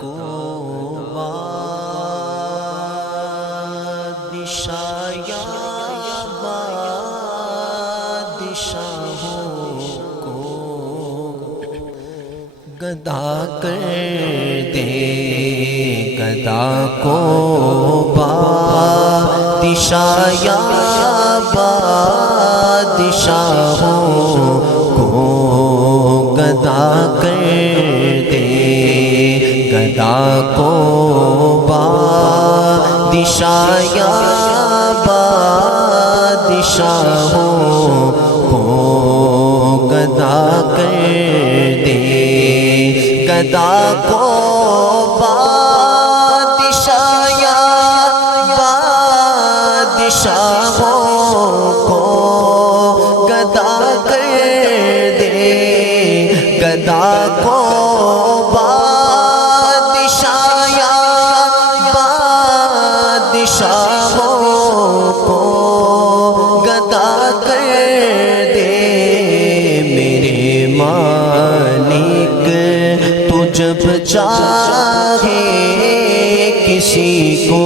کو بادشاہ یا بادشاہوں کو گدا کر دے، گدا کو بادشاہ یا بادشاہوں کو گدا کر دے، گدا کو بادشاہ یا بادشاہوں کو گدا کر دے، گدا کو بادشاہ یا بادشاہوں کو گدا کر دے، گدا کو بادشاہ یا بادشاہوں کو گدا کر دے۔ میرے مالک تو جب چاہے کسی کو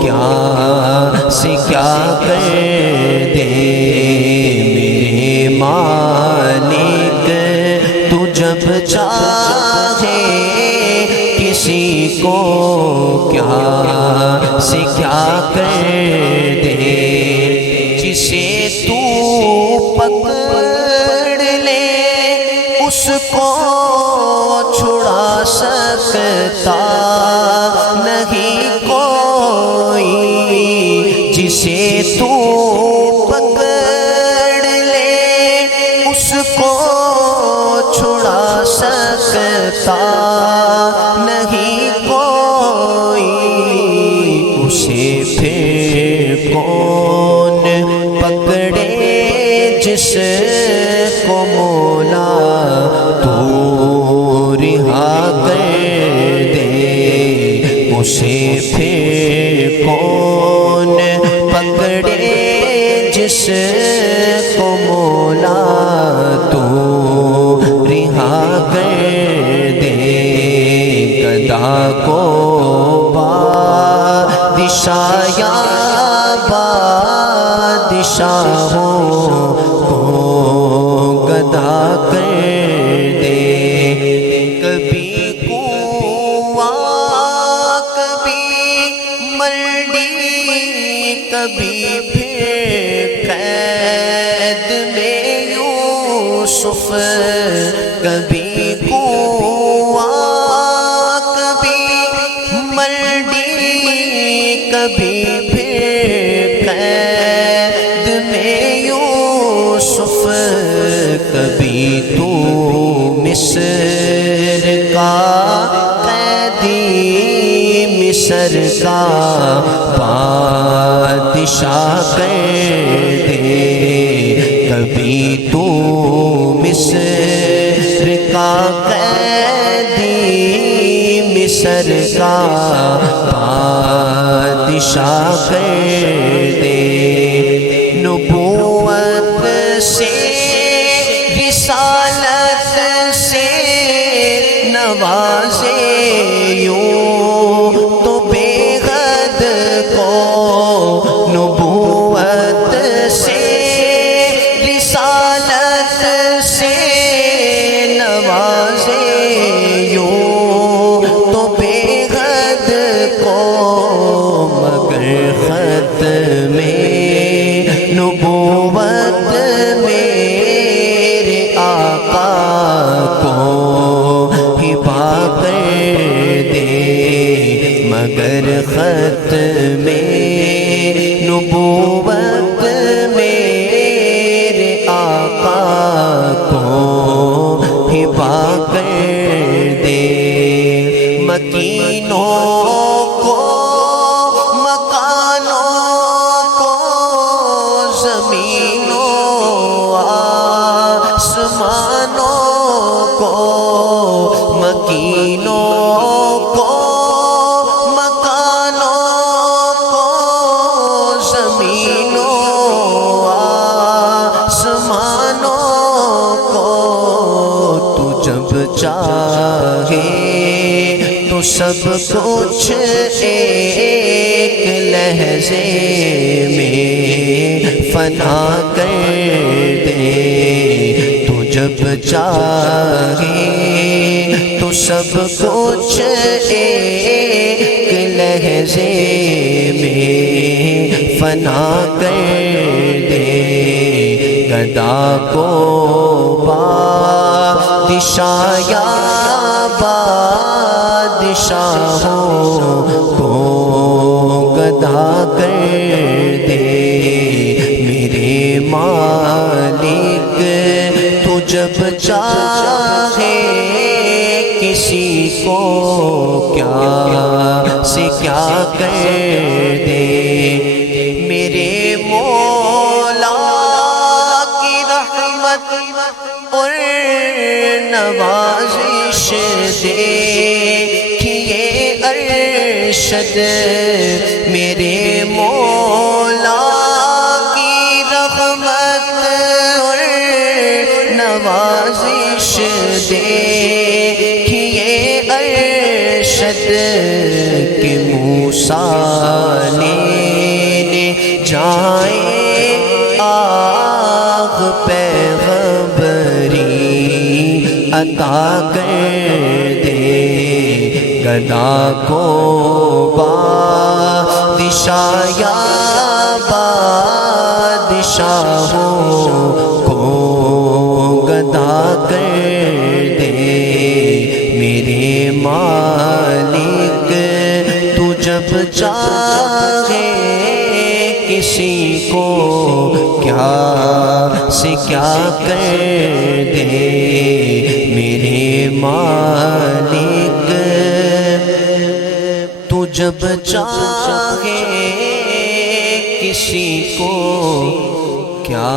کیا سے کیا کر دے، میرے مالک تو جب چاہے کسی کو کیا سے کیا کر دے، جسے تو پکڑ لے اس کو چھڑا سکتا نہیں کوئی، جسے تو پکڑ لے اس کو چھڑا سکتا نہیں کوئی، اسے پھر کون پکڑے جس کو مولا تو رہا کر دے، اسے پھر کون پکڑے جس کو مولا تو رہا کر دے، گدا کو بادشاہ یا بادشاہوں کو گدا کر دے، کبھی کنواں کبھی منڈی کبھی پھر قید میں یوسف، کبھی کنواں کبھی منڈی کبھی پھر قید میں یوسف، کبھی تو مصر کا قیدی مصر کا بادشاہ کر دے، کبھی تو مصر کا قیدی مصر کا بادشاہ کر دے، نبوت سے رسالت سے نوازے یوں تو بے حد کو، نبوت سے رسالت سے نوازے یوں تو بے حد کو، مگر ختم نبوت میرے آقا کو ہبا کر دے، مگر ختم نبوت میرے آقا کو ہبا کر دے، مکینوں کو مکانوں کو زمینوں آسمانوں کو، مکینوں کو مکانوں کو زمینوں آسمانوں کو، تو جب چاہے سب کچھ ایک لحظے میں فنا کر دے تو جب چاہے تو سب کچھ ایک لحظے میں فنا کر دے گدا کو بادشاہ یا بادشاہوں کو گدا کر دے میرے مالک تو جب چاہے کسی کو کیا سے کیا کر دے میرے مولا کی رحمت اور نوازش دیکھیے ارشد میرے مولا کی رحمت اور نوازش دیکھیے ارشد کہ موسیٰ نے جائے آغ پیغمبری عطا کر دے گدا کو بادشاہ یا بادشاہوں کو گدا کر دے میرے مالک تو جب چاہے کسی کو کیا سے کیا کر دے میرے مالک تو جب چاہے کسی کو کیا